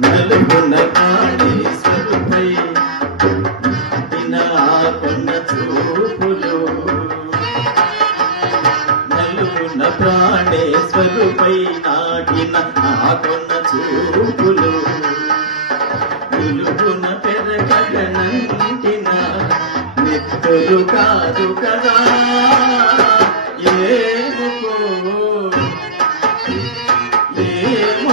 నలుగున కాళేశ్వరుపై నాటిన చూపులు. నలుగున ప్రాణేశ్వరుపై నాటిన ఆ చూపులు. నిలుగున పెరగనంటిన నెత్తులు కాదు కదా. ఏముకో?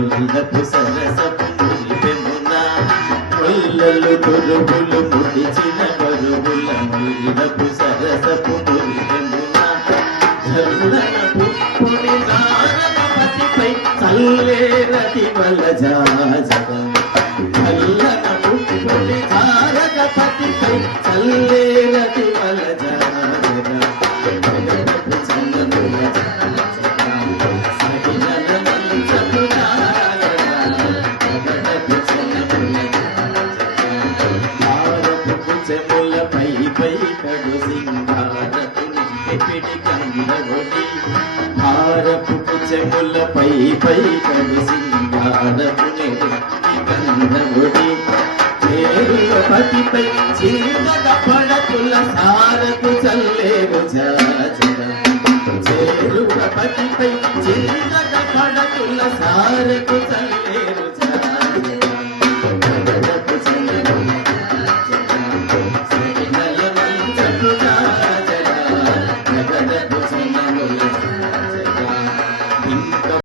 పరుగుల ముల్లపు సరసపు కొల్లలు ముల్లలు కురుములు ముడిచిన పరుగుల ముల్లపు సరసపు మురిపెమున చల్లన పుప్పుని నారదపతిపై చల్లేరతి వల జాజరం చల్లన పుప్పుని నారదపతిపై చల్లేరతి పై పై కడు సింగారపు పిడి కందగొడి భారపు చెముల పై కడు సింగారపు కందగొడి పతిపై చిన్నగ పడతుల సారకు చల్లేరు జాజర పతిపై చిన్నగ పడతుల సారకు చల్లేరు That puts me